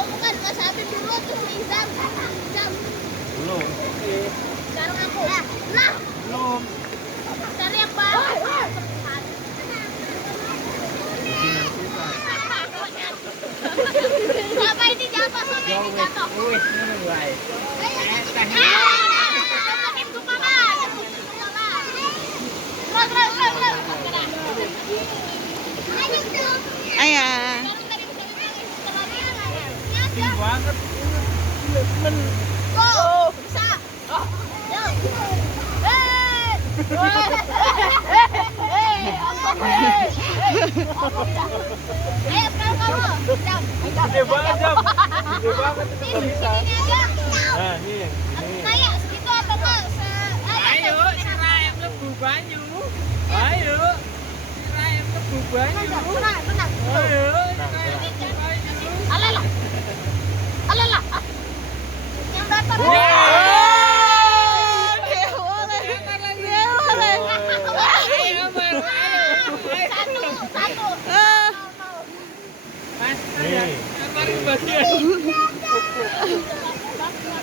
Bukan Mas Habib dulu terus Nizam. Belum. Oke. Sekarang aku. Lah. Belum. Cari yang baru. Siapa ini jatuh? Siapa ini jatuh? Wih, ngono wae. Jatuhin suka lah. Terus. Ayah. Banget. Go. Bisa. Yo. Ayo sekarang kamu. Jam. Gede banget, Jam. Gede banget itu nggak bisa. Ini aja. Nah, ini. Kayak segitu apa enggak? Ayo, sirayam lebu banyu. Ayo. Sirayam lebu banyu. Tenang. Ayo. Alalah. Yang datar. Satu.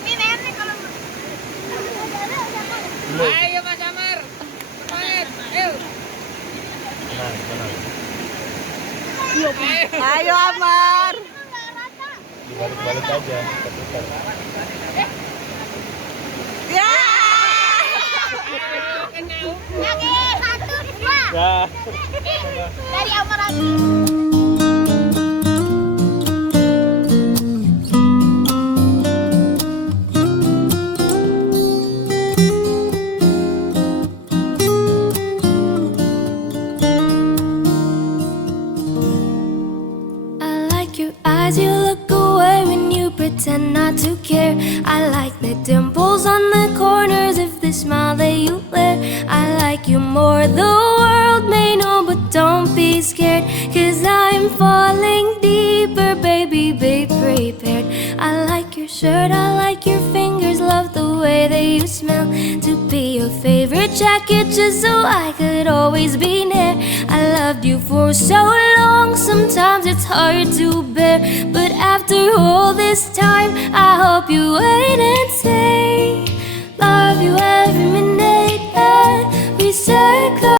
Ini nenek kalau Ayo Mas Amar. Semangat. Ayo. Ayo Amar. Dibalik-balik aja. Ya. lagi 1, 2. Ya. Dari Amar lagi. Eyes, you look away when you pretend not to care. I like the dimples on the corners of the smile that you wear. I like you more, the world may know, but don't be scared, 'cause I'm falling deeper, baby, be prepared. I like your shirt, I like your fingers, love the way that you smell. To be your favorite jacket just so I could always be near. I loved you for so long, sometimes it's hard to bear, but after all this time I hope you wait and say love you every minute, every second.